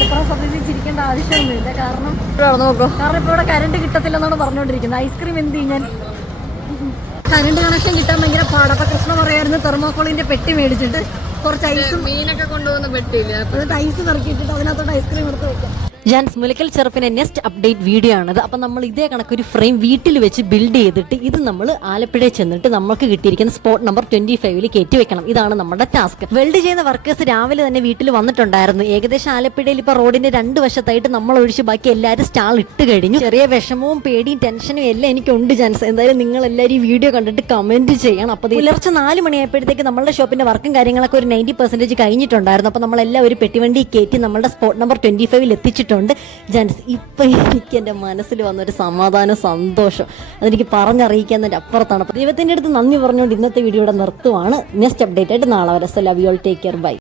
ഇവിടെ സത്യത്തിൽ ചിരിക്കേണ്ട ആവശ്യമൊന്നുമില്ല. കാരണം ഇപ്പോൾ ഇവിടെ കറണ്ട് കിട്ടത്തില്ലെന്നാണ് പറഞ്ഞുകൊണ്ടിരിക്കുന്നത്. ഐസ്ക്രീം എന്ത് ചെയ്യാൻ, കറണ്ട് കണക്ഷൻ കിട്ടാൻ ഭയങ്കര പാടാണ്. അപ്പൊ കൃഷ്ണ പറയായിരുന്നു തെർമോക്കോളിന്റെ പെട്ടി മേടിച്ചിട്ട് കുറച്ച് ഐസും മീനൊക്കെ കൊണ്ടുപോകുന്ന പെട്ടിയില്ല, എന്നിട്ട് ഐസ് നിറക്കിയിട്ടിട്ട് അതിനകത്തോട്ട് ഐസ്ക്രീം എടുത്ത് വെക്കാം. ജാൻസ് മുലക്കൽ ചെറുപ്പിന്റെ നെക്സ്റ്റ് അപ്ഡേറ്റ് വീഡിയോ ആണിത്. അപ്പം നമ്മൾ ഇതേ കണക്കൊരു ഫ്രെയിം വീട്ടിൽ വെച്ച് ബിൽഡ് ചെയ്തിട്ട് ഇത് നമ്മൾ ആലപ്പുഴയിൽ ചെന്നിട്ട് നമുക്ക് കിട്ടിയിരിക്കുന്ന സ്പോട്ട് നമ്പർ 25 കയറ്റി വെക്കണം. ഇതാണ് നമ്മുടെ ടാസ്ക്. വെൽഡ് ചെയ്യുന്ന വർക്കേഴ്സ് രാവിലെ തന്നെ വീട്ടിൽ വന്നിട്ടുണ്ടായിരുന്നു. ഏകദേശം ആലപ്പുഴയിൽ ഇപ്പോൾ റോഡിന്റെ 2 വശത്തായിട്ട് നമ്മൾ ഒഴിച്ച് ബാക്കി എല്ലാവരും സ്റ്റാൾ ഇട്ട് കഴിഞ്ഞു. ചെറിയ വിഷമവും പേടിയും ടെൻഷനും എല്ലാം എനിക്കുണ്ട് ജാൻസ്. എന്തായാലും നിങ്ങൾ എല്ലാവരും ഈ വീഡിയോ കണ്ടിട്ട് കമന്റ് ചെയ്യണം. അപ്പോൾ പുലർച്ചെ 4 മണിയായപ്പോഴത്തേക്ക് നമ്മുടെ ഷോപ്പിന്റെ വർക്കും കാര്യങ്ങളൊക്കെ ഒരു 90% കഴിഞ്ഞിട്ടുണ്ടായിരുന്നു. അപ്പോൾ നമ്മളെല്ലാം ഒരു പെട്ടിവണ്ടി കയറ്റി നമ്മുടെ സ്പോട്ട് നമ്പർ 25 എത്തിച്ചിട്ടുണ്ട് ജാൻസ്. ഇപ്പം എനിക്ക് എൻ്റെ മനസ്സിൽ വന്നൊരു സമാധാനം, സന്തോഷം അതെനിക്ക് പറഞ്ഞറിയിക്കുന്നതിൻ്റെ അപ്പുറത്താണ്. ദൈവത്തിൻ്റെ അടുത്ത് നന്ദി പറഞ്ഞുകൊണ്ട് ഇന്നത്തെ വീഡിയോ ഇവിടെ നിർത്തുവാണ്. നെക്സ്റ്റ് അപ്ഡേറ്റ് ആയിട്ട് നാളെ വരെ. Love you all, take care, by.